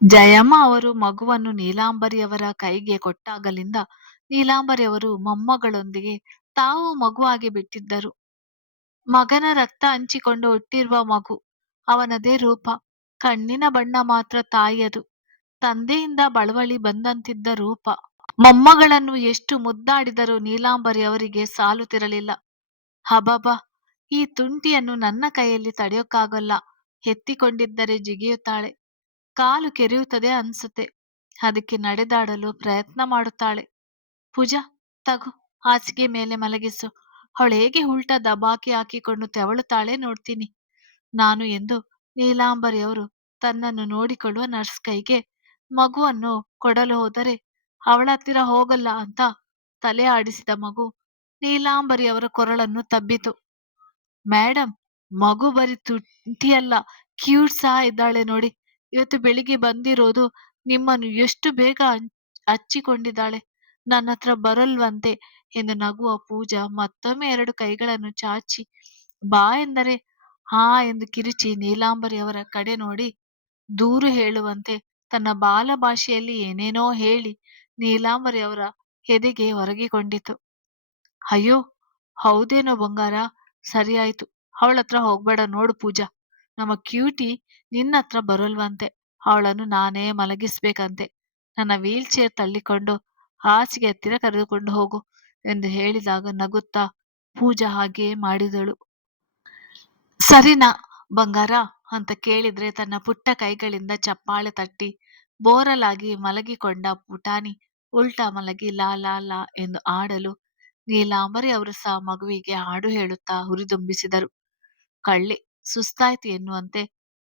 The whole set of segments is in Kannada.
ಜಯಮ್ಮ ಅವರು ಮಗುವನ್ನು ನೀಲಾಂಬರಿಯವರ ಕೈಗೆ ಕೊಟ್ಟಾಗಲಿಂದ ನೀಲಾಂಬರಿಯವರು ಮೊಮ್ಮಗಳೊಂದಿಗೆ ತಾವು ಮಗುವಾಗಿ ಬಿಟ್ಟಿದ್ದರು. ಮಗನ ರಕ್ತ ಹಂಚಿಕೊಂಡು ಹುಟ್ಟಿರುವ ಮಗು, ಅವನದೇ ರೂಪ. ಕಣ್ಣಿನ ಬಣ್ಣ ಮಾತ್ರ ತಾಯಿಯದು. ತಂದೆಯಿಂದ ಬಳುವಳಿ ಬಂದಂತಿದ್ದ ರೂಪ. ಮೊಮ್ಮಗಳನ್ನು ಎಷ್ಟು ಮುದ್ದಾಡಿದರೂ ನೀಲಾಂಬರಿ ಅವರಿಗೆ ಸಾಲುತ್ತಿರಲಿಲ್ಲ. ಹಬಬ, ಈ ತುಂಟಿಯನ್ನು ನನ್ನ ಕೈಯಲ್ಲಿ ತಡೆಯೋಕ್ಕಾಗಲ್ಲ. ಎತ್ತಿಕೊಂಡಿದ್ದರೆ ಜಿಗಿಯುತ್ತಾಳೆ, ಕಾಲು ಕೆರೆಯುತ್ತದೆ ಅನ್ಸುತ್ತೆ. ಅದಕ್ಕೆ ನಡೆದಾಡಲು ಪ್ರಯತ್ನ ಮಾಡುತ್ತಾಳೆ. ಪೂಜಾ, ತಗೋ, ಹಾಸಿಗೆ ಮೇಲೆ ಮಲಗಿಸು. ಅವಳು ಹೇಗೆ ಉಲ್ಟಾ ದಬಾಕಿ ಹಾಕಿಕೊಂಡು ತೆವಳುತ್ತಾಳೆ ನೋಡ್ತೀನಿ ನಾನು ಎಂದು ನೀಲಾಂಬರಿಯವರು ತನ್ನನ್ನು ನೋಡಿಕೊಳ್ಳುವ ನರ್ಸ್ ಕೈಗೆ ಮಗುವನ್ನು ಕೊಡಲು ಹೋದರೆ, ಅವಳ ಹತ್ತಿರ ಹೋಗಲ್ಲ ಅಂತ ತಲೆ ಆಡಿಸಿದ ಮಗು ನೀಲಾಂಬರಿಯವರ ಕೊರಳನ್ನು ತಬ್ಬಿತು. ಮೇಡಮ್, ಮಗು ಬರೀ ತುಂಟಿಯಲ್ಲ, ಕ್ಯೂಟ್ ಸಹ ಇದ್ದಾಳೆ ನೋಡಿ. ಇವತ್ತು ಬೆಳಿಗ್ಗೆ ಬಂದಿರೋದು. ನಿಮ್ಮನ್ನು ಎಷ್ಟು ಬೇಗ ಹಚ್ಚಿಕೊಂಡಿದ್ದಾಳೆ. ನನ್ನ ಹತ್ರ ಬರಲ್ವಂತೆ ಎಂದು ನಗುವ ಪೂಜಾ ಮತ್ತೊಮ್ಮೆ 2 ಕೈಗಳನ್ನು ಚಾಚಿ ಬಾ ಎಂದರೆ ಹಾ ಎಂದು ಕಿರುಚಿ ನೀಲಾಂಬರಿಯವರ ಕಡೆ ನೋಡಿ ದೂರು ಹೇಳುವಂತೆ ತನ್ನ ಬಾಲ ಭಾಷೆಯಲ್ಲಿ ಏನೇನೋ ಹೇಳಿ ನೀಲಾಂಬರಿಯವರ ಎದೆಗೆ ಒರಗಿಕೊಂಡಿತು. ಅಯ್ಯೋ, ಹೌದೇನೋ ಬಂಗಾರ, ಸರಿ ಆಯ್ತು. ಅವಳತ್ರ ಹೋಗ್ಬೇಡ ನೋಡು ಪೂಜಾ. ನಮ್ಮ ಕ್ಯೂಟಿ ನಿನ್ನತ್ರ ಬರೋಲ್ವಂತೆ. ಅವಳನ್ನು ನಾನೇ ಮಲಗಿಸ್ಬೇಕಂತೆ. ನನ್ನ ವೀಲ್ ಚೇರ್ ತಳ್ಳಿಕೊಂಡು ಹಾಸಿಗೆ ಹತ್ತಿರ ಕರೆದುಕೊಂಡು ಹೋಗು ಎಂದು ಹೇಳಿದಾಗ ನಗುತ್ತಾ ಪೂಜಾ ಹಾಗೆಯೇ ಮಾಡಿದಳು. ಸರಿನಾ ಬಂಗಾರ ಅಂತ ಕೇಳಿದ್ರೆ ತನ್ನ ಪುಟ್ಟ ಕೈಗಳಿಂದ ಚಪ್ಪಾಳೆ ತಟ್ಟಿ ಬೋರಲಾಗಿ ಮಲಗಿಕೊಂಡ ಪುಟಾಣಿ ಉಲ್ಟಾ ಮಲಗಿ ಲಾ ಲಾ ಲಾ ಎಂದು ಆಡಲು ನೀಲಾಂಬರಿ ಅವರು ಸಹ ಮಗುವಿಗೆ ಹಾಡು ಹೇಳುತ್ತಾ ಹುರಿದುಂಬಿಸಿದರು. ಕಳ್ಳೆ ಸುಸ್ತಾಯ್ತು ಎನ್ನುವಂತೆ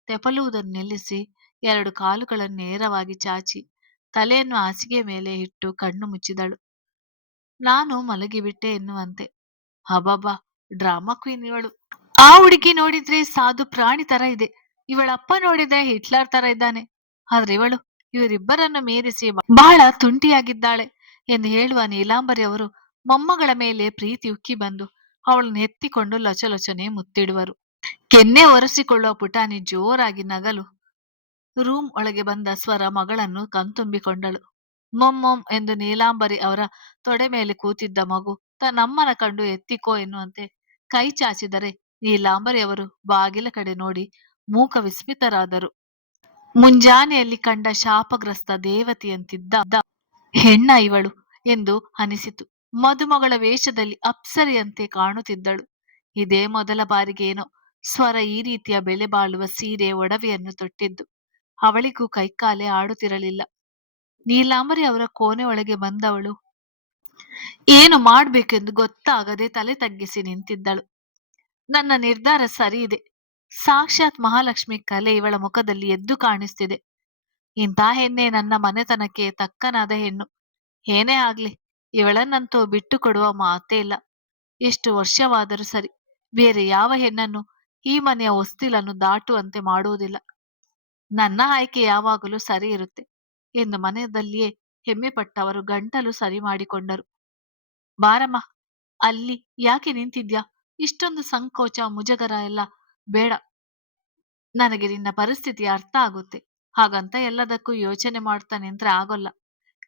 ತೆಪಲುವುದನ್ನು ನಿಲ್ಲಿಸಿ 2 ಕಾಲುಗಳನ್ನು ನೇರವಾಗಿ ಚಾಚಿ ತಲೆಯನ್ನು ಹಾಸಿಗೆ ಮೇಲೆ ಇಟ್ಟು ಕಣ್ಣು ಮುಚ್ಚಿದಳು. ನಾನು ಮಲಗಿಬಿಟ್ಟೆ ಎನ್ನುವಂತೆ. ಹಬಬ, ಡ್ರಾಮಾ ಕ್ವೀನ್ ಇವಳು. ಆ ಹುಡುಗಿ ನೋಡಿದ್ರೆ ಸಾಧು ಪ್ರಾಣಿ ತರ ಇದೆ. ಇವಳಪ್ಪ ನೋಡಿದ್ರೆ ಹಿಟ್ಲರ್ ತರ ಇದ್ದಾನೆ. ಆದ್ರೆ ಇವರಿಬ್ಬರನ್ನು ಮೀರಿಸಿ ಬಹಳ ತುಂಟಿಯಾಗಿದ್ದಾಳೆ ಎಂದು ಹೇಳುವ ನೀಲಾಂಬರಿ ಅವರು ಮೊಮ್ಮಗಳ ಮೇಲೆ ಪ್ರೀತಿ ಉಕ್ಕಿ ಬಂದು ಅವಳನ್ನು ಎತ್ತಿಕೊಂಡು ಲೊಚಲೊಚನೆ ಮುತ್ತಿಡುವರು. ಕೆನ್ನೆ ಒರೆಸಿಕೊಳ್ಳುವ ಪುಟಾಣಿ ಜೋರಾಗಿ ನಗಲು ರೂಮ್ ಒಳಗೆ ಬಂದ ಸ್ವರ ಮಗಳನ್ನು ಕಣ್ತುಂಬಿಕೊಂಡಳು. ಮೊಮ್ಮೊಮ್ ಎಂದು ನೀಲಾಂಬರಿ ಅವರ ತೊಡೆ ಮೇಲೆ ಕೂತಿದ್ದ ಮಗು ತನ್ನಮ್ಮನ ಕಂಡು ಎತ್ತಿಕೋ ಎನ್ನುವಂತೆ ಕೈ ಚಾಚಿದರೆ ನೀಲಾಂಬರಿ ಅವರು ಬಾಗಿಲ ಕಡೆ ನೋಡಿ ಮೂಕ ವಿಸ್ಮಿತರಾದರು. ಮುಂಜಾನೆಯಲ್ಲಿ ಕಂಡ ಶಾಪಗ್ರಸ್ತ ದೇವತೆಯಂತಿದ್ದ ಹೆಣ್ಣ ಇವಳು ಎಂದು ಅನಿಸಿತು. ಮದುಮಗಳ ವೇಷದಲ್ಲಿ ಅಪ್ಸರೆಯಂತೆ ಕಾಣುತ್ತಿದ್ದಳು. ಇದೇ ಮೊದಲ ಬಾರಿಗೇನೋ ಸ್ವರ ಈ ರೀತಿಯ ಬೆಲೆ ಬಾಳುವ ಸೀರೆ ಒಡವೆಯನ್ನು ತೊಟ್ಟಿದ್ದು. ಅವಳಿಗೂ ಕೈಕಾಲೆ ಆಡುತ್ತಿರಲಿಲ್ಲ. ನೀಲಾಂಬರಿ ಅವರ ಕೋಣೆ ಒಳಗೆ ಬಂದವಳು ಏನು ಮಾಡ್ಬೇಕೆಂದು ಗೊತ್ತಾಗದೆ ತಲೆ ತಗ್ಗಿಸಿ ನಿಂತಿದ್ದಳು. ನನ್ನ ನಿರ್ಧಾರ ಸರಿ ಇದೆ. ಸಾಕ್ಷಾತ್ ಮಹಾಲಕ್ಷ್ಮಿ ಕಲೆ ಇವಳ ಮುಖದಲ್ಲಿ ಎದ್ದು ಕಾಣಿಸ್ತಿದೆ. ಇಂಥ ಹೆಣ್ಣೆ ನನ್ನ ಮನೆತನಕ್ಕೆ ತಕ್ಕನಾದ ಹೆಣ್ಣು. ಏನೇ ಆಗ್ಲಿ, ಇವಳನ್ನಂತೂ ಬಿಟ್ಟು ಕೊಡುವ ಮಾತೇ ಇಲ್ಲ. ಎಷ್ಟು ವರ್ಷವಾದರೂ ಸರಿ, ಬೇರೆ ಯಾವ ಹೆಣ್ಣನ್ನು ಈ ಮನೆಯ ಹೊಸ್ತಿಲನ್ನು ದಾಟುವಂತೆ ಮಾಡುವುದಿಲ್ಲ. ನನ್ನ ಆಯ್ಕೆ ಯಾವಾಗಲೂ ಸರಿ ಇರುತ್ತೆ ಎಂದು ಮನೆಯದಲ್ಲಿಯೇ ಹೆಮ್ಮೆ ಪಟ್ಟವರು ಗಂಟಲು ಸರಿ ಮಾಡಿಕೊಂಡರು. ಬಾರಮ್ಮ, ಅಲ್ಲಿ ಯಾಕೆ ನಿಂತಿದ್ಯಾ? ಇಷ್ಟೊಂದು ಸಂಕೋಚ ಮುಜಗರ ಎಲ್ಲ ಬೇಡ. ನನಗೆ ನಿನ್ನ ಪರಿಸ್ಥಿತಿ ಅರ್ಥ ಆಗುತ್ತೆ. ಹಾಗಂತ ಎಲ್ಲದಕ್ಕೂ ಯೋಚನೆ ಮಾಡ್ತಾ ನಿಂತ್ರೆ ಆಗೋಲ್ಲ.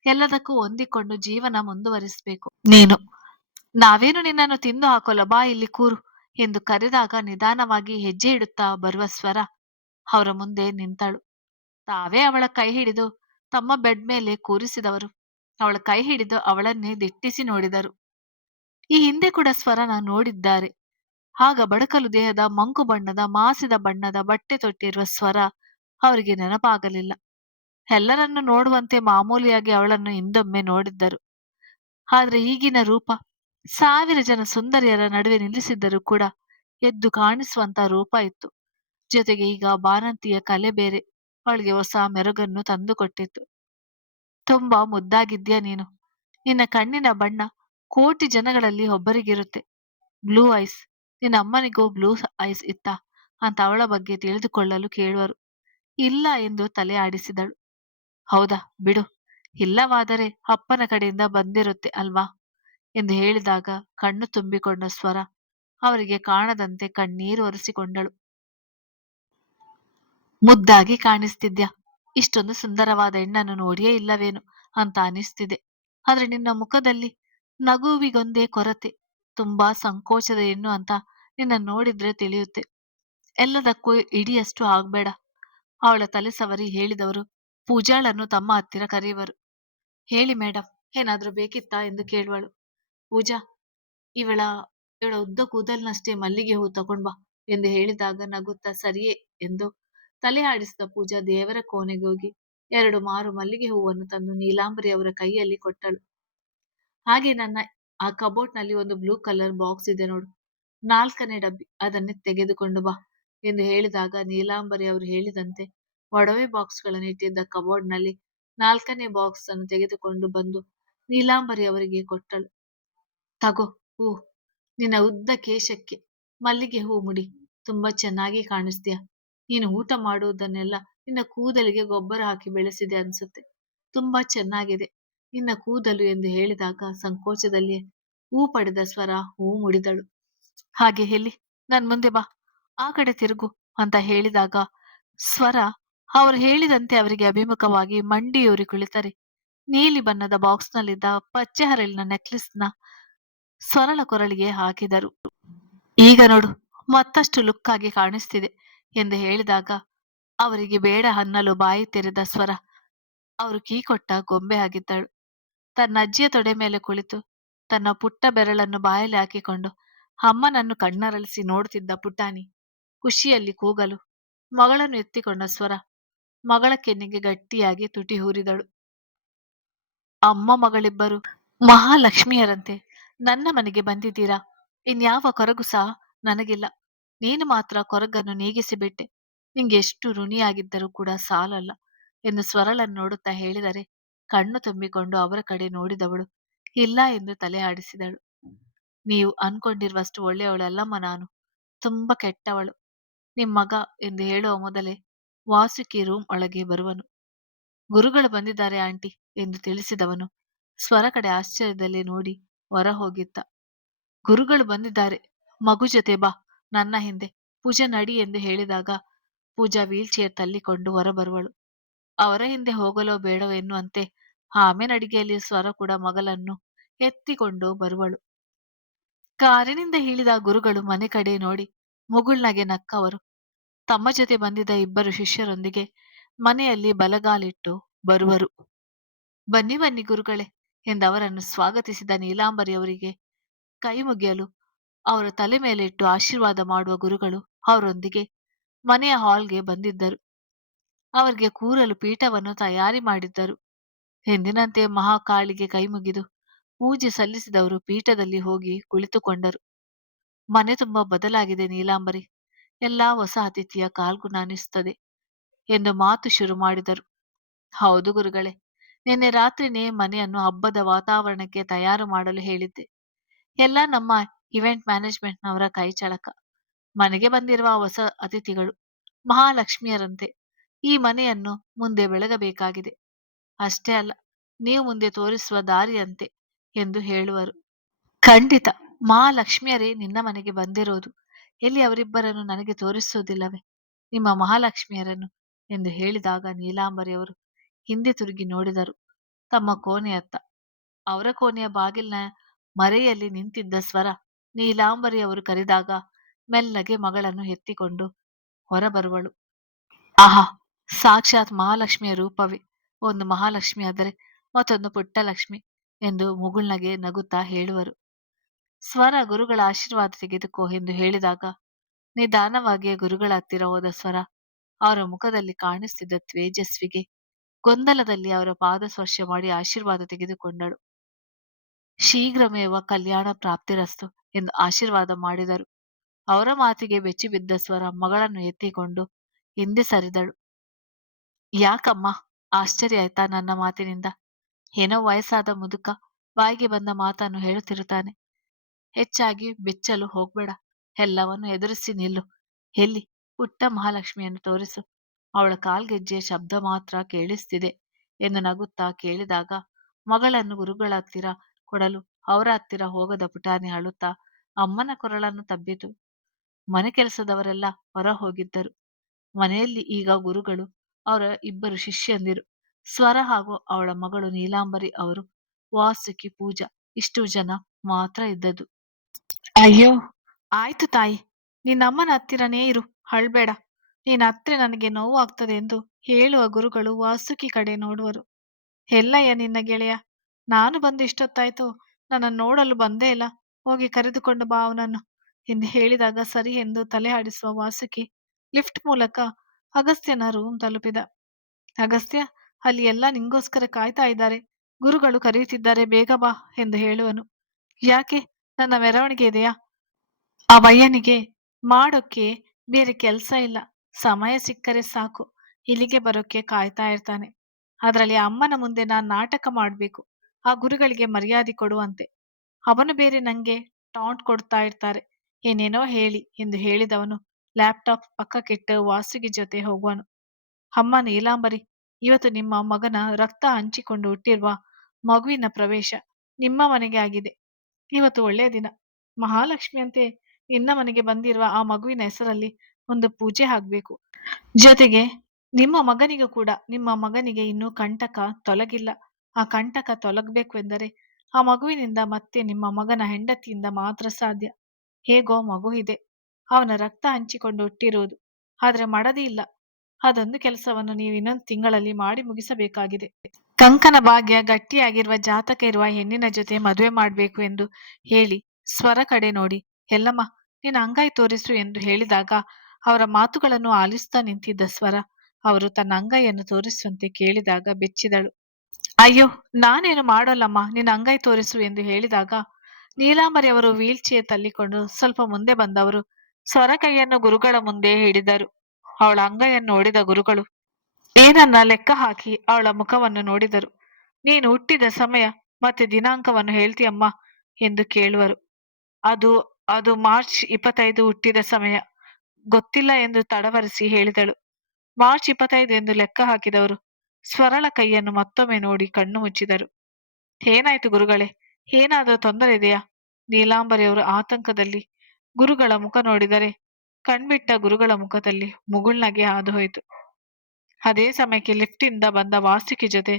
ಎಲ್ಲದಕ್ಕೂ ಹೊಂದಿಕೊಂಡು ಜೀವನ ಮುಂದುವರಿಸಬೇಕು ನೀನು. ನಾವೇನು ನಿನ್ನನ್ನು ತಿಂದು ಹಾಕೋಲ್ಲ, ಬಾ ಇಲ್ಲಿ ಕೂರು ಎಂದು ಕರೆದಾಗ ನಿಧಾನವಾಗಿ ಹೆಜ್ಜೆ ಇಡುತ್ತಾ ಬರುವ ಸ್ವರ ಅವರ ಮುಂದೆ ನಿಂತಳು. ತಾವೇ ಅವಳ ಕೈ ಹಿಡಿದು ತಮ್ಮ ಬೆಡ್ ಮೇಲೆ ಕೂರಿಸಿದವರು ಅವಳ ಕೈ ಹಿಡಿದು ಅವಳನ್ನೇ ದಿಟ್ಟಿಸಿ ನೋಡಿದರು. ಈ ಹಿಂದೆ ಕೂಡ ಸ್ವರನ ನೋಡಿದ್ದಾರೆ. ಆಗ ಬಡಕಲು ದೇಹದ ಮಂಕು ಬಣ್ಣದ ಮಾಸಿದ ಬಣ್ಣದ ಬಟ್ಟೆ ತೊಟ್ಟಿರುವ ಸ್ವರ ಅವರಿಗೆ ನೆನಪಾಗಲಿಲ್ಲ. ಎಲ್ಲರನ್ನು ನೋಡುವಂತೆ ಮಾಮೂಲಿಯಾಗಿ ಅವಳನ್ನು ಹಿಂದೊಮ್ಮೆ ನೋಡಿದ್ದರು. ಆದ್ರೆ ಈಗಿನ ರೂಪ 1000 ಜನ ಸುಂದರಿಯರ ನಡುವೆ ನಿಲ್ಲಿಸಿದ್ದರೂ ಕೂಡ ಎದ್ದು ಕಾಣಿಸುವಂತ ರೂಪ ಇತ್ತು. ಜೊತೆಗೆ ಈಗ ಬಾಣಂತಿಯ ಕಲೆ ಬೇರೆ ಅವಳಿಗೆ ಹೊಸ ಮೆರುಗನ್ನು ತಂದುಕೊಟ್ಟಿತ್ತು. ತುಂಬಾ ಮುದ್ದಾಗಿದ್ಯಾ ನೀನು. ನಿನ್ನ ಕಣ್ಣಿನ ಬಣ್ಣ ಕೋಟಿ ಜನಗಳಲ್ಲಿ ಒಬ್ಬರಿಗಿರುತ್ತೆ. Blue eyes. ನಿನ್ನ ಅಮ್ಮನಿಗೂ ಬ್ಲೂ ಐಸ್ ಇತ್ತಾ ಅಂತ ಅವಳ ಬಗ್ಗೆ ತಿಳಿದುಕೊಳ್ಳಲು ಕೇಳುವರು. ಇಲ್ಲ ಎಂದು ತಲೆ ಆಡಿಸಿದಳು. ಹೌದಾ, ಬಿಡು. ಇಲ್ಲವಾದರೆ ಅಪ್ಪನ ಕಡೆಯಿಂದ ಬಂದಿರುತ್ತೆ ಅಲ್ವಾ ಎಂದು ಹೇಳಿದಾಗ ಕಣ್ಣು ತುಂಬಿಕೊಂಡ ಸ್ವರ ಅವರಿಗೆ ಕಾಣದಂತೆ ಕಣ್ಣೀರು ಒರೆಸಿಕೊಂಡಳು. ಮುದ್ದಾಗಿ ಕಾಣಿಸ್ತಿದ್ಯಾ. ಇಷ್ಟೊಂದು ಸುಂದರವಾದ ಹೆಣ್ಣನ್ನು ನೋಡಿಯೇ ಇಲ್ಲವೇನು ಅಂತ ಅನಿಸ್ತಿದೆ. ಆದ್ರೆ ನಿನ್ನ ಮುಖದಲ್ಲಿ ನಗುವಿಗೊಂದೇ ಕೊರತೆ. ತುಂಬಾ ಸಂಕೋಚದ ಹೆಣ್ಣು ಅಂತ ನಿನ್ನ ನೋಡಿದ್ರೆ ತಿಳಿಯುತ್ತೆ. ಎಲ್ಲದಕ್ಕೂ ಇಡಿಯಷ್ಟು ಆಗ್ಬೇಡ. ಅವಳ ತಲೆ ಸವರಿ ಹೇಳಿದವರು ಪೂಜಾಳನ್ನು ತಮ್ಮ ಹತ್ತಿರ ಕರೆಯುವರು. ಹೇಳಿ ಮೇಡಮ್, ಏನಾದ್ರೂ ಬೇಕಿತ್ತಾ ಎಂದು ಕೇಳುವಳು. ಪೂಜಾ, ಇವಳ ಇವಳ ಉದ್ದ ಕೂದಲಿನಷ್ಟೇ ಮಲ್ಲಿಗೆ ಹೂ ತಗೊಂಡ್ ಬಾ ಎಂದು ಹೇಳಿದಾಗ ನಗುತ್ತಾ ಸರಿಯೇ ಎಂದು ತಲೆ ಆಡಿಸಿದ ಪೂಜಾ ದೇವರ ಕೋಣೆಗೆ ಹೋಗಿ 2 ಮಾರು ಮಲ್ಲಿಗೆ ಹೂವನ್ನು ತಂದು ನೀಲಾಂಬರಿ ಅವರ ಕೈಯಲ್ಲಿ ಕೊಟ್ಟಳು. ಹಾಗೆ ನನ್ನ ಆ ಕಬೋರ್ಡ್ನಲ್ಲಿ ಒಂದು ಬ್ಲೂ ಕಲರ್ ಬಾಕ್ಸ್ ಇದೆ ನೋಡು, 4ನೇ ಡಬ್ಬಿ, ಅದನ್ನೇ ತೆಗೆದುಕೊಂಡು ಬಾ ಎಂದು ಹೇಳಿದಾಗ ನೀಲಾಂಬರಿ ಅವರು ಹೇಳಿದಂತೆ ಒಡವೆ ಬಾಕ್ಸ್ಗಳನ್ನು ಇಟ್ಟಿದ್ದ ಕಬೋರ್ಡ್ನಲ್ಲಿ 4ನೇ ಬಾಕ್ಸ್ ಅನ್ನು ತೆಗೆದುಕೊಂಡು ಬಂದು ನೀಲಾಂಬರಿ ಅವರಿಗೆ ಕೊಟ್ಟಳು. ತಗೋ ಹೂ, ನಿನ್ನ ಉದ್ದ ಕೇಶಕ್ಕೆ ಮಲ್ಲಿಗೆ ಹೂ ಮುಡಿ, ತುಂಬಾ ಚೆನ್ನಾಗಿ ಕಾಣಿಸ್ತೀಯ. ನೀನು ಊಟ ಮಾಡುವುದನ್ನೆಲ್ಲ ನಿನ್ನ ಕೂದಲಿಗೆ ಗೊಬ್ಬರ ಹಾಕಿ ಬೆಳೆಸಿದೆ ಅನ್ಸುತ್ತೆ. ತುಂಬಾ ಚೆನ್ನಾಗಿದೆ ನಿನ್ನ ಕೂದಲು ಎಂದು ಹೇಳಿದಾಗ ಸಂಕೋಚದಲ್ಲಿಯೇ ಹೂ ಪಡೆದ ಸ್ವರ ಹೂ ಮುಡಿದಳು. ಹಾಗೆ ಎಲ್ಲಿ, ನನ್ ಮುಂದೆ ಬಾ, ಆ ಕಡೆ ತಿರುಗು ಅಂತ ಹೇಳಿದಾಗ ಸ್ವರ ಅವರು ಹೇಳಿದಂತೆ ಅವರಿಗೆ ಅಭಿಮುಖವಾಗಿ ಮಂಡಿಯೂರಿ ಕುಳಿತರೆ ನೀಲಿ ಬಣ್ಣದ ಬಾಕ್ಸ್ನಲ್ಲಿದ್ದ ಪಚ್ಚೆ ಹರಳಿನ ನೆಕ್ಲೆಸ್ನ ಸ್ವರಳ ಕೊರಳಿಗೆ ಹಾಕಿದರು. ಈಗ ನೋಡು, ಮತ್ತಷ್ಟು ಲುಕ್ ಆಗಿ ಕಾಣಿಸ್ತಿದೆ ಎಂದು ಹೇಳಿದಾಗ ಅವರಿಗೆ ಬೇಡ ಅನ್ನಲು ಬಾಯಿ ತೆರೆದ ಸ್ವರ ಅವರು ಕೀಕೊಟ್ಟ ಗೊಂಬೆ ಆಗಿದ್ದಳು. ತನ್ನ ಅಜ್ಜಿಯ ತೊಡೆ ಮೇಲೆ ಕುಳಿತು ತನ್ನ ಪುಟ್ಟ ಬೆರಳನ್ನು ಬಾಯಲ್ಲಿ ಹಾಕಿಕೊಂಡು ಅಮ್ಮನನ್ನು ಕಣ್ಣರಳಿಸಿ ನೋಡುತ್ತಿದ್ದ ಪುಟಾಣಿ ಖುಷಿಯಲ್ಲಿ ಕೂಗಲು ಮಗಳನ್ನು ಎತ್ತಿಕೊಂಡ ಸ್ವರ ಮಗಳ ಕೆನ್ನೆಗೆ ಗಟ್ಟಿಯಾಗಿ ತುಟಿ ಊರಿದಳು. ಅಮ್ಮ ಮಗಳಿಬ್ಬರು ಮಹಾಲಕ್ಷ್ಮಿಯರಂತೆ ನನ್ನ ಮನೆಗೆ ಬಂದಿದ್ದೀರಾ. ಇನ್ಯಾವ ಕೊರಗು ಸಹ ನನಗಿಲ್ಲ. ನೀನು ಮಾತ್ರ ಕೊರಗನ್ನು ನೀಗಿಸಿಬಿಟ್ಟೆ. ನಿಂಗೆ ಎಷ್ಟು ಋಣಿಯಾಗಿದ್ದರೂ ಕೂಡ ಸಾಲಲ್ಲ ಎಂದು ಸ್ವರಳನ್ನು ನೋಡುತ್ತಾ ಹೇಳಿದರೆ ಕಣ್ಣು ತುಂಬಿಕೊಂಡು ಅವರ ಕಡೆ ನೋಡಿದವಳು ಇಲ್ಲ ಎಂದು ತಲೆ ಆಡಿಸಿದಳು. ನೀವು ಅನ್ಕೊಂಡಿರುವಷ್ಟು ಒಳ್ಳೆಯವಳಲ್ಲಮ್ಮ ನಾನು. ತುಂಬಾ ಕೆಟ್ಟವಳು. ನಿಮ್ ಮಗ ಎಂದು ಹೇಳುವ ಮೊದಲೇ ವಾಸುಕಿ ರೂಮ್ ಒಳಗೆ ಬರುವನು. ಗುರುಗಳು ಬಂದಿದ್ದಾರೆ ಆಂಟಿ ಎಂದು ತಿಳಿಸಿದವನು ಸ್ವರ ಕಡೆ ಆಶ್ಚರ್ಯದಲ್ಲಿ ನೋಡಿ ಹೊರ ಹೋಗಿದ್ದ. ಗುರುಗಳು ಬಂದಿದ್ದಾರೆ, ಮಗು ಜೊತೆ ಬಾ ನನ್ನ ಹಿಂದೆ, ಪೂಜಾ ನಡಿ ಎಂದು ಹೇಳಿದಾಗ ಪೂಜಾ ವೀಲ್ ಚೇರ್ ತಳ್ಳಿಕೊಂಡು ಹೊರ ಬರುವಳು. ಅವರ ಹಿಂದೆ ಹೋಗಲೋ ಬೇಡೋ ಎನ್ನುವಂತೆ ಆಮೆ ನಡಿಗೆಯಲ್ಲಿ ಸ್ವರ ಕೂಡ ಮಗಳನ್ನು ಎತ್ತಿಕೊಂಡು ಬರುವಳು. ಕಾರಿನಿಂದ ಇಳಿದ ಗುರುಗಳು ಮನೆ ಕಡೆ ನೋಡಿ ಮುಗುಳ್ನಗೆ ನಕ್ಕವರು ತಮ್ಮ ಜೊತೆ ಬಂದಿದ್ದ ಇಬ್ಬರು ಶಿಷ್ಯರೊಂದಿಗೆ ಮನೆಯಲ್ಲಿ ಬಲಗಾಲಿಟ್ಟು ಬರುವರು. ಬನ್ನಿ ಬನ್ನಿ ಗುರುಗಳೇ ಎಂದವರನ್ನು ಸ್ವಾಗತಿಸಿದ ನೀಲಾಂಬರಿಯವರಿಗೆ ಕೈ ಮುಗಿಯಲು ಅವರ ತಲೆ ಮೇಲೆ ಇಟ್ಟು ಆಶೀರ್ವಾದ ಮಾಡುವ ಗುರುಗಳು ಅವರೊಂದಿಗೆ ಮನೆಯ ಹಾಲ್ಗೆ ಬಂದಿದ್ದರು. ಅವರಿಗೆ ಕೂರಲು ಪೀಠವನ್ನು ತಯಾರಿ ಮಾಡಿದ್ದರು. ಎಂದಿನಂತೆ ಮಹಾಕಾಳಿಗೆ ಕೈ ಮುಗಿದು ಪೂಜೆ ಸಲ್ಲಿಸಿದವರು ಪೀಠದಲ್ಲಿ ಹೋಗಿ ಕುಳಿತುಕೊಂಡರು. ಮನೆ ತುಂಬಾ ಬದಲಾಗಿದೆ ನೀಲಾಂಬರಿ, ಎಲ್ಲಾ ಹೊಸ ಅತಿಥಿಯ ಕಾಲ್ಗುಣ ಅನಿಸುತ್ತದೆ ಎಂದು ಮಾತು ಶುರು ಮಾಡಿದರು. ಹೌದು ಗುರುಗಳೇ, ನಿನ್ನೆ ರಾತ್ರಿನೇ ಮನೆಯನ್ನು ಹಬ್ಬದ ವಾತಾವರಣಕ್ಕೆ ತಯಾರು ಮಾಡಲು ಹೇಳಿದ್ದೆ. ಎಲ್ಲ ನಮ್ಮ ಇವೆಂಟ್ ಮ್ಯಾನೇಜ್ಮೆಂಟ್ನವರ ಕೈ ಚಳಕ. ಮನೆಗೆ ಬಂದಿರುವ ಹೊಸ ಅತಿಥಿಗಳು ಮಹಾಲಕ್ಷ್ಮಿಯರಂತೆ ಈ ಮನೆಯನ್ನು ಮುಂದೆ ಬೆಳಗಬೇಕಾಗಿದೆ. ಅಷ್ಟೇ ಅಲ್ಲ, ನೀವು ಮುಂದೆ ತೋರಿಸುವ ದಾರಿಯಂತೆ ಎಂದು ಹೇಳುವರು. ಖಂಡಿತ ಮಹಾಲಕ್ಷ್ಮಿಯರೇ ನಿನ್ನ ಮನೆಗೆ ಬಂದಿರೋದು. ಎಲ್ಲಿ ಅವರಿಬ್ಬರನ್ನು ನನಗೆ ತೋರಿಸುವುದಿಲ್ಲವೇ, ನಿಮ್ಮ ಮಹಾಲಕ್ಷ್ಮಿಯರನ್ನು ಎಂದು ಹೇಳಿದಾಗ ನೀಲಾಂಬರಿಯವರು ಹಿಂದೆ ತಿರುಗಿ ನೋಡಿದರು ತಮ್ಮ ಕೋಣೆಯತ್ತ. ಅವರ ಕೋಣೆಯ ಬಾಗಿಲಿನ ಮರೆಯಲ್ಲಿ ನಿಂತಿದ್ದ ಸ್ವರ ನೀಲಾಂಬರಿಯವರು ಕರೆದಾಗ ಮೆಲ್ಲಗೆ ಮಗಳನ್ನು ಎತ್ತಿಕೊಂಡು ಹೊರಬರುವಳು. ಆಹಾ, ಸಾಕ್ಷಾತ್ ಮಹಾಲಕ್ಷ್ಮಿಯ ರೂಪವೇ. ಒಂದು ಮಹಾಲಕ್ಷ್ಮಿ ಆದರೆ ಮತ್ತೊಂದು ಪುಟ್ಟ ಲಕ್ಷ್ಮಿ ಎಂದು ಮುಗುಳ್ನಗೆ ನಗುತ್ತಾ ಹೇಳುವರು. ಸ್ವರ ಗುರುಗಳ ಆಶೀರ್ವಾದ ತೆಗೆದುಕೋ ಎಂದು ಹೇಳಿದಾಗ ನಿಧಾನವಾಗಿಯೇ ಗುರುಗಳ ಹತ್ತಿರ ಹೋದ ಸ್ವರ ಅವರ ಮುಖದಲ್ಲಿ ಕಾಣಿಸ್ತಿದ್ದ ತೇಜಸ್ವಿಗೆ ಗೊಂದಲದಲ್ಲಿ ಅವರ ಪಾದ ಸ್ಪರ್ಶ ಮಾಡಿ ಆಶೀರ್ವಾದ ತೆಗೆದುಕೊಂಡಳು. ಶೀಘ್ರಮೇವ ಕಲ್ಯಾಣ ಪ್ರಾಪ್ತಿರಸ್ತು ಎಂದು ಆಶೀರ್ವಾದ ಮಾಡಿದರು. ಅವರ ಮಾತಿಗೆ ಬೆಚ್ಚಿ ಬಿದ್ದ ಸ್ವರ ಮಗಳನ್ನು ಎತ್ತಿಕೊಂಡು ಹಿಂದೆ ಸರಿದಳು. ಯಾಕಮ್ಮ, ಆಶ್ಚರ್ಯ ಆಯ್ತಾ ನನ್ನ ಮಾತಿನಿಂದ? ಏನೋ ವಯಸ್ಸಾದ ಮುದುಕ ಬಾಯಿಗೆ ಬಂದ ಮಾತನ್ನು ಹೇಳುತ್ತಿರುತ್ತಾನೆ. ಹೆಚ್ಚಾಗಿ ಬೆಚ್ಚಲು ಹೋಗ್ಬೇಡ, ಎಲ್ಲವನ್ನು ಎದುರಿಸಿ ನಿಲ್ಲು. ಎಲ್ಲಿ, ಪುಟ್ಟ ಮಹಾಲಕ್ಷ್ಮಿಯನ್ನು ತೋರಿಸು. ಅವಳ ಕಾಲ್ಗೆಜ್ಜೆಯ ಶಬ್ದ ಮಾತ್ರ ಕೇಳಿಸ್ತಿದೆ ಎಂದು ನಗುತ್ತಾ ಕೇಳಿದಾಗ ಮಗಳನ್ನು ಗುರುಗಳ ಹತ್ತಿರ ಕೊಡಲು ಅವರ ಹತ್ತಿರ ಹೋಗದ ಪುಟಾಣಿ ಅಳುತ್ತಾ ಅಮ್ಮನ ಕೊರಳನ್ನು ತಬ್ಬಿತು. ಮನೆ ಕೆಲಸದವರೆಲ್ಲ ಹೊರ ಹೋಗಿದ್ದರು. ಮನೆಯಲ್ಲಿ ಈಗ ಗುರುಗಳು ಅವರ ಇಬ್ಬರು ಶಿಷ್ಯಂದಿರು, ಸ್ವರ ಹಾಗೂ ಅವಳ ಮಗಳು ನೀಲಾಂಬರಿ ಅವರು, ವಾಸುಕಿ, ಪೂಜಾ, ಇಷ್ಟು ಜನ ಮಾತ್ರ ಇದ್ದದ್ದು. ಅಯ್ಯೋ, ಆಯ್ತು ತಾಯಿ, ನಿನ್ನಮ್ಮನ ಹತ್ತಿರನೇ ಇರು, ಅಳ್ಬೇಡ. ನೀನ್ ಅತ್ರೆ ನನಗೆ ನೋವು ಆಗ್ತದೆ ಎಂದು ಹೇಳುವ ಗುರುಗಳು ವಾಸುಕಿ ಕಡೆ ನೋಡುವರು. ಎಲ್ಲಯ್ಯ ನಿನ್ನ ಗೆಳೆಯ, ನಾನು ಬಂದು ಇಷ್ಟೊತ್ತಾಯ್ತು, ನನ್ನನ್ನು ನೋಡಲು ಬಂದೇ ಇಲ್ಲ, ಹೋಗಿ ಕರೆದುಕೊಂಡು ಬಾ ಅವನನ್ನು ಎಂದು ಹೇಳಿದಾಗ ಸರಿ ಎಂದು ತಲೆ ಆಡಿಸುವ ವಾಸುಕಿ ಲಿಫ್ಟ್ ಮೂಲಕ ಅಗಸ್ತ್ಯನ ರೂಮ್ ತಲುಪಿದ. ಅಗಸ್ತ್ಯ, ಅಲ್ಲಿ ಎಲ್ಲ ನಿಂಗೋಸ್ಕರ ಕಾಯ್ತಾ ಇದ್ದಾರೆ, ಗುರುಗಳು ಕರೆಯುತ್ತಿದ್ದಾರೆ, ಬೇಗ ಬಾ ಎಂದು ಹೇಳುವನು. ಯಾಕೆ, ನನ್ನ ಮೆರವಣಿಗೆ ಇದೆಯಾ? ಆ ವಯ್ಯನಿಗೆ ಮಾಡೋಕ್ಕೆ ಬೇರೆ ಕೆಲಸ ಇಲ್ಲ, ಸಮಯ ಸಿಕ್ಕರೆ ಸಾಕು ಇಲ್ಲಿಗೆ ಬರೋಕ್ಕೆ ಕಾಯ್ತಾ ಇರ್ತಾನೆ. ಅದರಲ್ಲಿ ಅಮ್ಮನ ಮುಂದೆ ನಾನು ನಾಟಕ ಮಾಡಬೇಕು, ಆ ಗುರುಗಳಿಗೆ ಮರ್ಯಾದೆ ಕೊಡುವಂತೆ. ಅವನು ಬೇರೆ ನಂಗೆ ಟಾಂಟ್ ಕೊಡ್ತಾ ಇರ್ತಾರೆ, ಏನೇನೋ ಹೇಳಿ ಎಂದು ಹೇಳಿದವನು ಲ್ಯಾಪ್ಟಾಪ್ ಪಕ್ಕಕ್ಕಿಟ್ಟು ವಾಸುಗಿ ಜೊತೆ ಹೋಗುವನು. ಅಮ್ಮ ನೀಲಾಂಬರಿ, ಇವತ್ತು ನಿಮ್ಮ ಮಗನ ರಕ್ತ ಹಂಚಿಕೊಂಡು ಹುಟ್ಟಿರುವ ಮಗುವಿನ ಪ್ರವೇಶ ನಿಮ್ಮ ಮನೆಗೆ ಆಗಿದೆ. ಇವತ್ತು ಒಳ್ಳೆಯ ದಿನ. ಮಹಾಲಕ್ಷ್ಮಿಯಂತೆ ನಿನ್ನ ಮನೆಗೆ ಬಂದಿರುವ ಆ ಮಗುವಿನ ಹೆಸರಲ್ಲಿ ಒಂದು ಪೂಜೆ ಆಗ್ಬೇಕು. ಜೊತೆಗೆ ನಿಮ್ಮ ಮಗನಿಗೂ ಕೂಡ, ನಿಮ್ಮ ಮಗನಿಗೆ ಇನ್ನೂ ಕಂಟಕ ತೊಲಗಿಲ್ಲ. ಆ ಕಂಟಕ ತೊಲಗಬೇಕು ಎಂದರೆ ಆ ಮಗುವಿನಿಂದ ಮತ್ತೆ ನಿಮ್ಮ ಮಗನ ಹೆಂಡತಿಯಿಂದ ಮಾತ್ರ ಸಾಧ್ಯ. ಹೇಗೋ ಮಗು ಇದೆ, ಅವನ ರಕ್ತ ಹಂಚಿಕೊಂಡು ಹುಟ್ಟಿರುವುದು, ಆದ್ರೆ ಮಡದಿ ಇಲ್ಲ. ಅದೊಂದು ಕೆಲಸವನ್ನು ನೀವು ಇನ್ನೊಂದು ತಿಂಗಳಲ್ಲಿ ಮಾಡಿ ಮುಗಿಸಬೇಕಾಗಿದೆ. ಕಂಕನ ಭಾಗ್ಯ ಗಟ್ಟಿಯಾಗಿರುವ ಜಾತಕ ಇರುವ ಹೆಣ್ಣಿನ ಜೊತೆ ಮದುವೆ ಮಾಡಬೇಕು ಎಂದು ಹೇಳಿ ಸ್ವರ ಕಡೆ ನೋಡಿ, ಎಲ್ಲಮ್ಮ ನಿನ್ನ ಅಂಗೈ ತೋರಿಸು ಎಂದು ಹೇಳಿದಾಗ ಅವರ ಮಾತುಗಳನ್ನು ಆಲಿಸ್ತಾ ನಿಂತಿದ್ದ ಸ್ವರ ಅವರು ತನ್ನ ಅಂಗೈಯನ್ನು ತೋರಿಸುವಂತೆ ಕೇಳಿದಾಗ ಬೆಚ್ಚಿದಳು. ಅಯ್ಯೋ, ನಾನೇನು ಮಾಡೋಲ್ಲಮ್ಮ, ನಿನ್ನ ಅಂಗೈ ತೋರಿಸು ಎಂದು ಹೇಳಿದಾಗ ನೀಲಾಂಬರಿ ಅವರು ವೀಲ್ ಚೇರ್ ತಳ್ಳಿಕೊಂಡು ಸ್ವಲ್ಪ ಮುಂದೆ ಬಂದವರು ಸ್ವರ ಕೈಯನ್ನು ಗುರುಗಳ ಮುಂದೆ ಹಿಡಿದರು. ಅವಳ ಅಂಗೈಯನ್ನು ನೋಡಿದ ಗುರುಗಳು ಏನನ್ನ ಲೆಕ್ಕ ಹಾಕಿ ಅವಳ ಮುಖವನ್ನು ನೋಡಿದರು. ನೀನು ಹುಟ್ಟಿದ ಸಮಯ ಮತ್ತೆ ದಿನಾಂಕವನ್ನು ಹೇಳ್ತೀಯಮ್ಮ ಎಂದು ಕೇಳುವರು. ಅದು ಅದು ಮಾರ್ಚ್ 25 ಹುಟ್ಟಿದ ಸಮಯ. ಗೊತ್ತಿಲ್ಲ ಎಂದು ತಡವರಿಸಿ ಹೇಳಿದಳು. ಮಾರ್ಚ್ 25 ಎಂದು ಲೆಕ್ಕ ಹಾಕಿದವರು ಸ್ವರಳ ಕೈಯನ್ನು ಮತ್ತೊಮ್ಮೆ ನೋಡಿ ಕಣ್ಣು ಮುಚ್ಚಿದರು. ಏನಾಯ್ತು ಗುರುಗಳೇ, ಏನಾದರೂ ತೊಂದರೆ ಇದೆಯಾ? ನೀಲಾಂಬರಿಯವರು ಆತಂಕದಲ್ಲಿ ಗುರುಗಳ ಮುಖ ನೋಡಿದರೆ ಕಣ್ಬಿಟ್ಟ ಗುರುಗಳ ಮುಖದಲ್ಲಿ ಮುಗುಳ್ನಗೆ ಹಾದು ಹೋಯಿತು. ಅದೇ ಸಮಯಕ್ಕೆ ಲಿಫ್ಟಿಂದ ಬಂದ ವಾಸುಕಿ ಜೊತೆ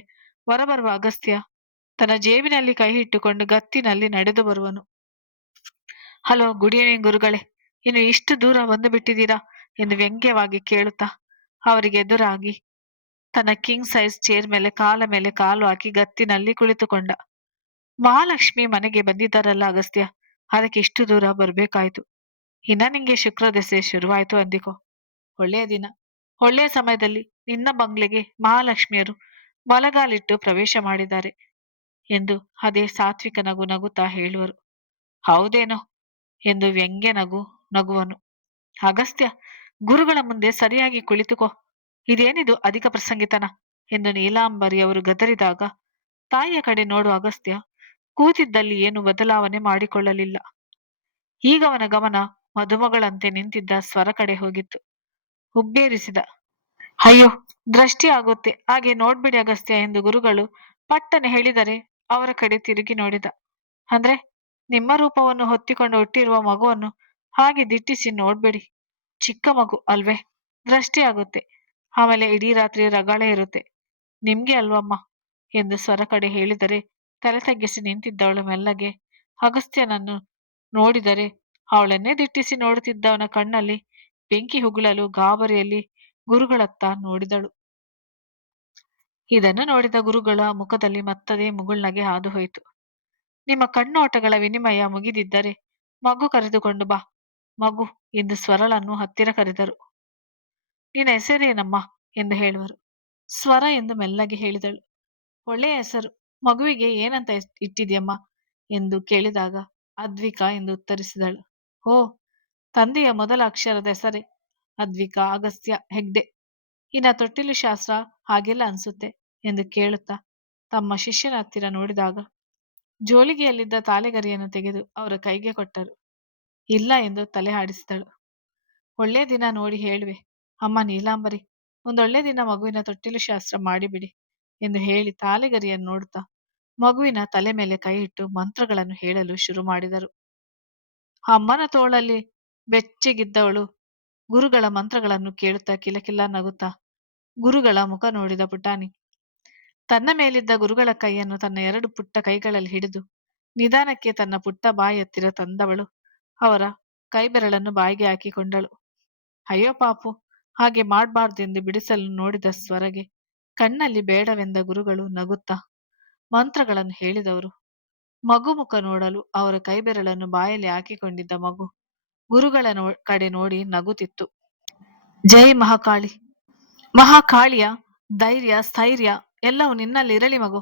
ಹೊರಬರುವ ಅಗಸ್ತ್ಯ ತನ್ನ ಜೇಬಿನಲ್ಲಿ ಕೈ ಇಟ್ಟುಕೊಂಡು ಗತ್ತಿನಲ್ಲಿ ನಡೆದು ಬರುವನು. ಹಲೋ, ಗುಡ್ ಈವ್ನಿಂಗ್ ಗುರುಗಳೇ, ಇನ್ನು ಇಷ್ಟು ದೂರ ಬಂದು ಬಿಟ್ಟಿದ್ದೀರಾ ಎಂದು ವ್ಯಂಗ್ಯವಾಗಿ ಕೇಳುತ್ತಾ ಅವರಿಗೆ ಎದುರಾಗಿ ತನ್ನ ಕಿಂಗ್ ಸೈಜ್ ಚೇರ್ ಮೇಲೆ ಕಾಲು ಹಾಕಿ ಗತ್ತಿನಲ್ಲಿ ಕುಳಿತುಕೊಂಡ. ಮಹಾಲಕ್ಷ್ಮಿ ಮನೆಗೆ ಬಂದಿದ್ದಾರಲ್ಲ ಅಗಸ್ತ್ಯ, ಅದಕ್ಕೆ ಇಷ್ಟು ದೂರ ಬರ್ಬೇಕಾಯ್ತು. ಇನ್ನ ನಿಂಗೆ ಶುಕ್ರ ದೆಸೆ ಶುರುವಾಯ್ತು ಅಂದಿಕೋ. ಒಳ್ಳೆಯ ದಿನ, ಒಳ್ಳೆಯ ಸಮಯದಲ್ಲಿ ನಿನ್ನ ಬಂಗ್ಲೆಗೆ ಮಹಾಲಕ್ಷ್ಮಿಯರು ಬಲಗಾಲಿಟ್ಟು ಪ್ರವೇಶ ಮಾಡಿದ್ದಾರೆ ಎಂದು ಅದೇ ಸಾತ್ವಿಕ ನಗು ನಗುತ್ತಾ ಹೇಳುವರು. ಹೌದೇನೋ ಎಂದು ವ್ಯಂಗ್ಯ ನಗುವನು. ಅಗಸ್ತ್ಯ, ಗುರುಗಳ ಮುಂದೆ ಸರಿಯಾಗಿ ಕುಳಿತುಕೋ, ಇದೇನಿದು ಅಧಿಕ ಪ್ರಸಂಗಿತನ ಎಂದು ನೀಲಾಂಬರಿ ಅವರು ಗದರಿದಾಗ ತಾಯಿಯ ಕಡೆ ನೋಡುವ ಅಗಸ್ತ್ಯ ಕೂತಿದ್ದಲ್ಲಿ ಏನು ಬದಲಾವಣೆ ಮಾಡಿಕೊಳ್ಳಲಿಲ್ಲ. ಈಗ ಅವನ ಗಮನ ಮದುಮಗಳಂತೆ ನಿಂತಿದ್ದ ಸ್ವರ ಕಡೆ ಹೋಗಿತ್ತು. ಹುಬ್ಬೇರಿಸಿದ. ಅಯ್ಯೋ, ದೃಷ್ಟಿ ಆಗುತ್ತೆ, ಹಾಗೆ ನೋಡ್ಬಿಡಿ ಅಗಸ್ತ್ಯ ಎಂದು ಗುರುಗಳು ಪಟ್ಟನೆ ಹೇಳಿದರೆ ಅವರ ಕಡೆ ತಿರುಗಿ ನೋಡಿದ. ಅಂದ್ರೆ ನಿಮ್ಮ ರೂಪವನ್ನು ಹೊತ್ತಿಕೊಂಡು ಹುಟ್ಟಿರುವ ಮಗುವನ್ನು ಹಾಗೆ ದಿಟ್ಟಿಸಿ ನೋಡ್ಬೇಡಿ, ಚಿಕ್ಕ ಮಗು ಅಲ್ವೇ, ದೃಷ್ಟಿ ಆಗುತ್ತೆ, ಆಮೇಲೆ ಇಡೀ ರಾತ್ರಿ ರಗಳೆ ಇರುತ್ತೆ, ನಿಮ್ಗೆ ಅಲ್ವಮ್ಮ ಎಂದು ಸ್ವರ ಕಡೆ ಹೇಳಿದರೆ ತಲೆ ತಗ್ಗಿಸಿ ನಿಂತಿದ್ದವಳು ಮೆಲ್ಲಗೆ ಅಗಸ್ತ್ಯನನ್ನು ನೋಡಿದರೆ ಅವಳನ್ನೇ ದಿಟ್ಟಿಸಿ ನೋಡುತ್ತಿದ್ದವನ ಕಣ್ಣಲ್ಲಿ ಬೆಂಕಿ ಉಗುಳಲು ಗಾಬರಿಯಲ್ಲಿ ಗುರುಗಳತ್ತ ನೋಡಿದಳು. ಇದನ್ನು ನೋಡಿದ ಗುರುಗಳ ಮುಖದಲ್ಲಿ ಮತ್ತದೇ ಮುಗುಳ್ನಗೆ ಹಾದು ಹೋಯಿತು. ನಿಮ್ಮ ಕಣ್ಣೋಟಗಳ ವಿನಿಮಯ ಮುಗಿದಿದ್ದರೆ ಮಗು ಕರೆದುಕೊಂಡು ಬಾ, ಮಗು ಎಂದು ಸ್ವರಳನ್ನು ಹತ್ತಿರ ಕರೆದರು. ನಿನ್ನ ಹೆಸರೇನಮ್ಮ ಎಂದು ಹೇಳುವರು. ಸ್ವರ ಎಂದು ಮೆಲ್ಲಗೆ ಹೇಳಿದಳು. ಒಳ್ಳೆಯ ಹೆಸರು, ಮಗುವಿಗೆ ಏನಂತ ಇಟ್ಟಿದ್ಯಮ್ಮ ಎಂದು ಕೇಳಿದಾಗ ಅದ್ವಿಕಾ ಎಂದು ಉತ್ತರಿಸಿದಳು. ಓ, ತಂದೆಯ ಮೊದಲ ಅಕ್ಷರದ ಹೆಸರೇ ಅದ್ವಿಕಾ ಅಗಸ್ತ್ಯ ಹೆಗ್ಡೆ. ಇನ್ನ ತೊಟ್ಟಿಲು ಶಾಸ್ತ್ರ ಹಾಗೆಲ್ಲ ಅನ್ಸುತ್ತೆ ಎಂದು ಕೇಳುತ್ತಾ ತಮ್ಮ ಶಿಷ್ಯನ ಹತ್ತಿರ ನೋಡಿದಾಗ ಜೋಳಿಗೆಯಲ್ಲಿದ್ದ ತಾಲೆಗರಿಯನ್ನು ತೆಗೆದು ಅವರ ಕೈಗೆ ಕೊಟ್ಟರು. ಇಲ್ಲ ಎಂದು ತಲೆ ಆಡಿಸಿದಳು. ಒಳ್ಳೆ ದಿನ ನೋಡಿ ಹೇಳುವೆ ಅಮ್ಮ ನೀಲಾಂಬರಿ, ಒಂದೊಳ್ಳೆ ದಿನ ಮಗುವಿನ ತೊಟ್ಟಿಲು ಶಾಸ್ತ್ರ ಮಾಡಿಬಿಡಿ ಎಂದು ಹೇಳಿ ತಾಲೆಗರಿಯನ್ನು ನೋಡುತ್ತಾ ಮಗುವಿನ ತಲೆ ಮೇಲೆ ಕೈ ಇಟ್ಟು ಮಂತ್ರಗಳನ್ನು ಹೇಳಲು ಶುರು ಮಾಡಿದರು. ಅಮ್ಮನ ತೋಳಲ್ಲಿ ಬೆಚ್ಚಗಿದ್ದವಳು ಗುರುಗಳ ಮಂತ್ರಗಳನ್ನು ಕೇಳುತ್ತಾ ಕಿಲಕಿಲ್ಲ ನಗುತ್ತಾ ಗುರುಗಳ ಮುಖ ನೋಡಿದ ಪುಟಾಣಿ ತನ್ನ ಮೇಲಿದ್ದ ಗುರುಗಳ ಕೈಯನ್ನು ತನ್ನ ಎರಡು ಪುಟ್ಟ ಕೈಗಳಲ್ಲಿ ಹಿಡಿದು ನಿಧಾನಕ್ಕೆ ತನ್ನ ಪುಟ್ಟ ಬಾಯಿ ಹತ್ತಿರ ತಂದವಳು ಅವರ ಕೈಬೆರಳನ್ನು ಬಾಯಿಗೆ ಹಾಕಿಕೊಂಡಳು. ಅಯ್ಯೋ ಪಾಪು, ಹಾಗೆ ಮಾಡ್ಬಾರ್ದೆಂದು ಬಿಡಿಸಲು ನೋಡಿದ ಸ್ವರಗೆ ಕಣ್ಣಲ್ಲಿ ಬೇಡವೆಂದ ಗುರುಗಳು ನಗುತ್ತಾ ಮಂತ್ರಗಳನ್ನು ಹೇಳಿದವರು. ಮಗು ಮುಖ ನೋಡಲು ಅವರ ಕೈಬೆರಳನ್ನು ಬಾಯಲ್ಲಿ ಹಾಕಿಕೊಂಡಿದ್ದ ಮಗು ಗುರುಗಳ ಕಡೆ ನೋಡಿ ನಗುತ್ತಿತ್ತು. ಜೈ ಮಹಾಕಾಳಿ. ಮಹಾಕಾಳಿಯ ಧೈರ್ಯ ಸ್ಥೈರ್ಯ ಎಲ್ಲವೂ ನಿನ್ನಲ್ಲಿರಲಿ ಮಗು.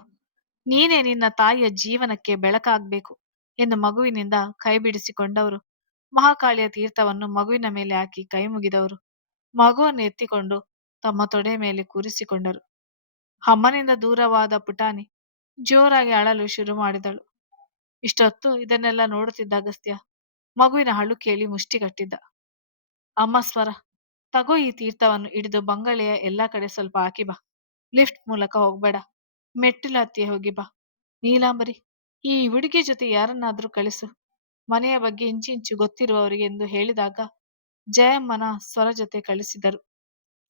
ನೀನೇ ನಿನ್ನ ತಾಯಿಯ ಜೀವನಕ್ಕೆ ಬೆಳಕಾಗಬೇಕು ಎಂದು ಮಗುವಿನಿಂದ ಕೈ ಬಿಡಿಸಿಕೊಂಡವರು ಮಹಾಕಾಳಿಯ ತೀರ್ಥವನ್ನು ಮಗುವಿನ ಮೇಲೆ ಹಾಕಿ ಕೈ ಮುಗಿದವರು ಮಗುವನ್ನು ಎತ್ತಿಕೊಂಡು ತಮ್ಮ ತೊಡೆ ಮೇಲೆ ಕೂರಿಸಿಕೊಂಡರು. ಅಮ್ಮನಿಂದ ದೂರವಾದ ಪುಟಾಣಿ ಜೋರಾಗಿ ಅಳಲು ಶುರು ಮಾಡಿದಳು. ಇಷ್ಟೊತ್ತು ಇದನ್ನೆಲ್ಲ ನೋಡುತ್ತಿದ್ದ ಅಗಸ್ತ್ಯ ಮಗುವಿನ ಅಳು ಕೇಳಿ ಮುಷ್ಟಿ ಕಟ್ಟಿದ್ದ. ಅಮ್ಮ ಸ್ವರ, ತಗೋ ಈ ತೀರ್ಥವನ್ನು ಹಿಡಿದು ಬಂಗಲೆಯ ಎಲ್ಲಾ ಕಡೆ ಸ್ವಲ್ಪ ಹಾಕಿ ಬಾ. ಲಿಫ್ಟ್ ಮೂಲಕ ಹೋಗ್ಬೇಡ, ಮೆಟ್ಟಿಲು ಹತ್ತಿ ಹೋಗಿ ಬಾ. ನೀಲಾಂಬರಿ, ಈ ಹುಡುಗಿ ಜೊತೆ ಯಾರನ್ನಾದ್ರೂ ಕಳಿಸು, ಮನೆಯ ಬಗ್ಗೆ ಇಂಚಿಂಚು ಗೊತ್ತಿರುವವರಿಗೆ ಎಂದು ಹೇಳಿದಾಗ ಜಯಮ್ಮನ ಸ್ವರ ಜೊತೆ ಕಳಿಸಿದರು.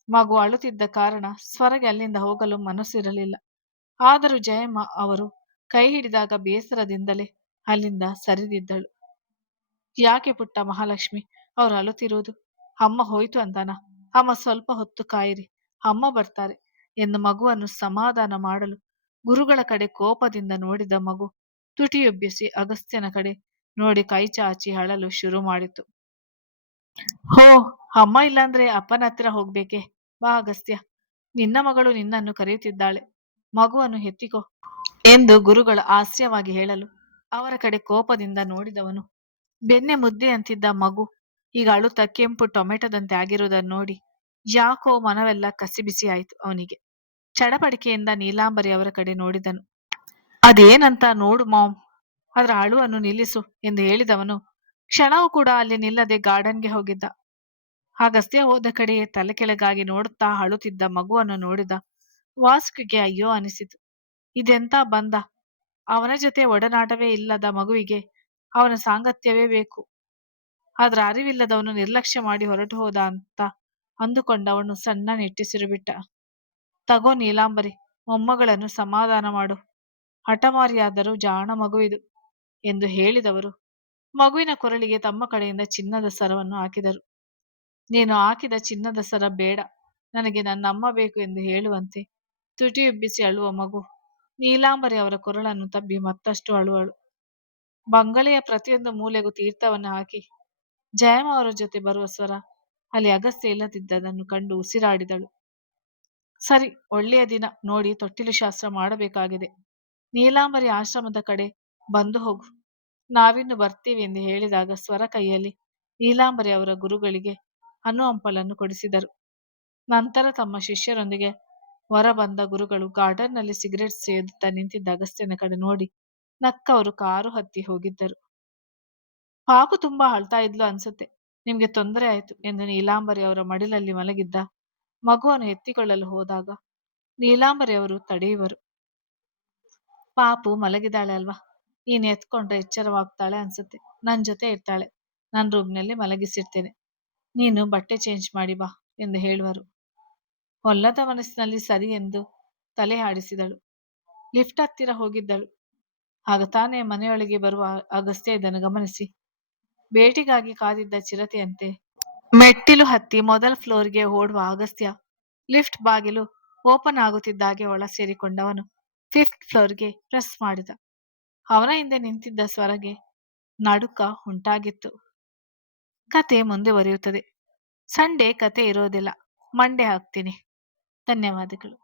ಮಗು ಅಳುತ್ತಿದ್ದ ಕಾರಣ ಸ್ವರಗೆ ಅಲ್ಲಿಂದ ಹೋಗಲು ಮನಸ್ಸಿರಲಿಲ್ಲ. ಆದರೂ ಜಯಮ್ಮ ಅವರು ಕೈ ಹಿಡಿದಾಗ ಬೇಸರದಿಂದಲೇ ಅಲ್ಲಿಂದ ಸರಿದಿದ್ದಳು. ಯಾಕೆ ಪುಟ್ಟ ಮಹಾಲಕ್ಷ್ಮಿ ಅವರು ಅಳುತ್ತಿರುವುದು? ಅಮ್ಮ ಹೋಯ್ತು ಅಂತಾನ? ಅಮ್ಮ ಸ್ವಲ್ಪ ಹೊತ್ತು ಕಾಯಿರಿ, ಅಮ್ಮ ಬರ್ತಾರೆ ಎಂದು ಮಗುವನ್ನು ಸಮಾಧಾನ ಮಾಡಲು ಗುರುಗಳ ಕಡೆ ಕೋಪದಿಂದ ನೋಡಿದ ಮಗು ತುಟಿಯೊಬ್ಬಿಸಿ ಅಗಸ್ತ್ಯನ ಕಡೆ ನೋಡಿ ಕೈ ಚಾಚಿ ಅಳಲು ಶುರು ಮಾಡಿತು. ಹೋ, ಅಮ್ಮ ಇಲ್ಲಾಂದ್ರೆ ಅಪ್ಪನ ಹತ್ತಿರ ಹೋಗ್ಬೇಕೆ? ಬಾ ಅಗಸ್ತ್ಯ, ನಿನ್ನ ಮಗಳು ನಿನ್ನನ್ನು ಕರೆಯುತ್ತಿದ್ದಾಳೆ, ಮಗುವನ್ನು ಎತ್ತಿಕೋ ಎಂದು ಗುರುಗಳು ಹಾಸ್ಯವಾಗಿ ಹೇಳಲು ಅವರ ಕಡೆ ಕೋಪದಿಂದ ನೋಡಿದವನು ಬೆನ್ನೆ ಮುದ್ದೆ ಅಂತಿದ್ದ ಮಗು ಈಗ ಅಳುತ್ತಾ ಕೆಂಪು ಟೊಮೆಟೊದಂತೆ ಆಗಿರುವುದನ್ನು ನೋಡಿ ಯಾಕೋ ಮನವೆಲ್ಲ ಕಸಿಬಿಸಿ ಆಯಿತು ಅವನಿಗೆ. ಚಡಪಡಿಕೆಯಿಂದ ನೀಲಾಂಬರಿ ಅವರ ಕಡೆ ನೋಡಿದನು. ಅದೇನಂತ ನೋಡು ಮಾಮ್, ಅದರ ಅಳುವನ್ನು ನಿಲ್ಲಿಸು ಎಂದು ಹೇಳಿದವನು ಕ್ಷಣವೂ ಕೂಡ ಅಲ್ಲಿ ನಿಲ್ಲದೆ ಗಾರ್ಡನ್ಗೆ ಹೋಗಿದ್ದ. ಅಗಸ್ತ್ಯ ಹೋದ ಕಡೆಯೇ ತಲೆ ಕೆಳಗಾಗಿ ನೋಡುತ್ತಾ ಅಳುತ್ತಿದ್ದ ಮಗುವನ್ನು ನೋಡಿದ ವಾಸುಕಿಗೆ ಅಯ್ಯೋ ಅನಿಸಿತು. ಇದೆಂತ ಬಂದ, ಅವನ ಜೊತೆ ಒಡನಾಟವೇ ಇಲ್ಲದ ಮಗುವಿಗೆ ಅವನ ಸಾಂಗತ್ಯವೇ ಬೇಕು. ಆದ್ರ ಅರಿವಿಲ್ಲದವನು ನಿರ್ಲಕ್ಷ್ಯ ಮಾಡಿ ಹೊರಟು ಹೋದ ಅಂತ ಅಂದುಕೊಂಡವನು ಸಣ್ಣ ನಿಟ್ಟುಸಿರು ಬಿಟ್ಟ. ತಗೋ ನೀಲಾಂಬರಿ, ಮೊಮ್ಮಗಳನ್ನು ಸಮಾಧಾನ ಮಾಡು, ಹಠಮಾರಿಯಾದರೂ ಜಾಣ ಮಗುವಿದು ಎಂದು ಹೇಳಿದವರು ಮಗುವಿನ ಕೊರಳಿಗೆ ತಮ್ಮ ಕಡೆಯಿಂದ ಚಿನ್ನದ ಸರವನ್ನು ಹಾಕಿದರು. ನೀನು ಹಾಕಿದ ಚಿನ್ನದ ಸರ ಬೇಡ, ನನಗೆ ನನ್ನ ಅಮ್ಮ ಬೇಕು ಎಂದು ಹೇಳುವಂತೆ ತುಟಿಯುಬ್ಬಿಸಿ ಅಳುವ ಮಗು ನೀಲಾಂಬರಿ ಅವರ ಕೊರಳನ್ನು ತಬ್ಬಿ ಮತ್ತಷ್ಟು ಅಳುವಳು. ಬಂಗಲೆಯ ಪ್ರತಿಯೊಂದು ಮೂಲೆಗೂ ತೀರ್ಥವನ್ನು ಹಾಕಿ ಜಯಮ್ಮ ಅವರ ಜೊತೆ ಬರುವ ಸ್ವರ ಅಲ್ಲಿ ಅಗಸ್ತ್ಯ ಇಲ್ಲದಿದ್ದದನ್ನು ಕಂಡು ಉಸಿರಾಡಿದಳು. ಸರಿ, ಒಳ್ಳೆಯ ದಿನ ನೋಡಿ ತೊಟ್ಟಿಲು ಶಾಸ್ತ್ರ ಮಾಡಬೇಕಾಗಿದೆ. ನೀಲಾಂಬರಿ ಆಶ್ರಮದ ಕಡೆ ಬಂದು ಹೋಗು, ನಾವಿನ್ನು ಬರ್ತೀವಿ ಎಂದು ಹೇಳಿದಾಗ ಸ್ವರ ಕೈಯಲ್ಲಿ ನೀಲಾಂಬರಿ ಅವರ ಗುರುಗಳಿಗೆ ಅನ್ನು ಹಂಪಲನ್ನು ಕೊಡಿಸಿದರು. ನಂತರ ತಮ್ಮ ಶಿಷ್ಯರೊಂದಿಗೆ ಹೊರ ಬಂದ ಗುರುಗಳು ಗಾರ್ಡನ್ನಲ್ಲಿ ಸಿಗರೆಟ್ ಸೇದುತ್ತಾ ನಿಂತಿದ್ದ ಅಗಸ್ತ್ಯನ ಕಡೆ ನೋಡಿ ನಕ್ಕವರು ಕಾರು ಹತ್ತಿ ಹೋಗಿದ್ದರು. ಪಾಪು ತುಂಬಾ ಅಳ್ತಾ ಇದ್ಲು ಅನ್ಸುತ್ತೆ, ನಿಮ್ಗೆ ತೊಂದರೆ ಆಯ್ತು ಎಂದು ನೀಲಾಂಬರಿ ಅವರ ಮಡಿಲಲ್ಲಿ ಮಲಗಿದ್ದ ಮಗುವನ್ನು ಎತ್ತಿಕೊಳ್ಳಲು ಹೋದಾಗ ನೀಲಾಂಬರಿ ಅವರು ತಡೆಯುವರು. ಪಾಪು ಮಲಗಿದಾಳೆ ಅಲ್ವಾ, ನೀನು ಎತ್ಕೊಂಡ್ರೆ ಎಚ್ಚರವಾಗ್ತಾಳೆ ಅನ್ಸುತ್ತೆ, ನನ್ ಜೊತೆ ಇರ್ತಾಳೆ, ನಾನು ರೂಮ್ನಲ್ಲಿ ಮಲಗಿಸಿರ್ತೇನೆ, ನೀನು ಬಟ್ಟೆ ಚೇಂಜ್ ಮಾಡಿ ಬಾ ಎಂದು ಹೇಳುವರು. ಹೊಲ್ಲದ ಮನಸ್ಸಿನಲ್ಲಿ ಸರಿ ಎಂದು ತಲೆ ಆಡಿಸಿದಳು. ಲಿಫ್ಟ್ ಹತ್ತಿರ ಹೋಗಿದ್ದಳು. ಆಗ ತಾನೇ ಮನೆಯೊಳಗೆ ಬರುವ ಅಗಸ್ತ್ಯ ಇದನ್ನು ಗಮನಿಸಿ ಬೇಟಿಗಾಗಿ ಕಾದಿದ್ದ ಚಿರತೆಯಂತೆ ಮೆಟ್ಟಿಲು ಹತ್ತಿ ಮೊದಲ ಫ್ಲೋರ್ಗೆ ಓಡುವ ಅಗಸ್ತ್ಯ ಲಿಫ್ಟ್ ಬಾಗಿಲು ಓಪನ್ ಆಗುತ್ತಿದ್ದಾಗೆ ಒಳ ಸೇರಿಕೊಂಡವನು 5th ಫ್ಲೋರ್ಗೆ ಪ್ರೆಸ್ ಮಾಡಿದ. ಅವನ ಹಿಂದೆ ನಿಂತಿದ್ದ ಸ್ವರಗೆ ನಡುಕ ಉಂಟಾಗಿತ್ತು. ಕತೆ ಮುಂದುವರಿಯುತ್ತದೆ. ಸಂಡೇ ಕತೆ ಇರೋದಿಲ್ಲ, ಮಂಡೇ ಹಾಕ್ತೀನಿ. ಧನ್ಯವಾದಗಳು.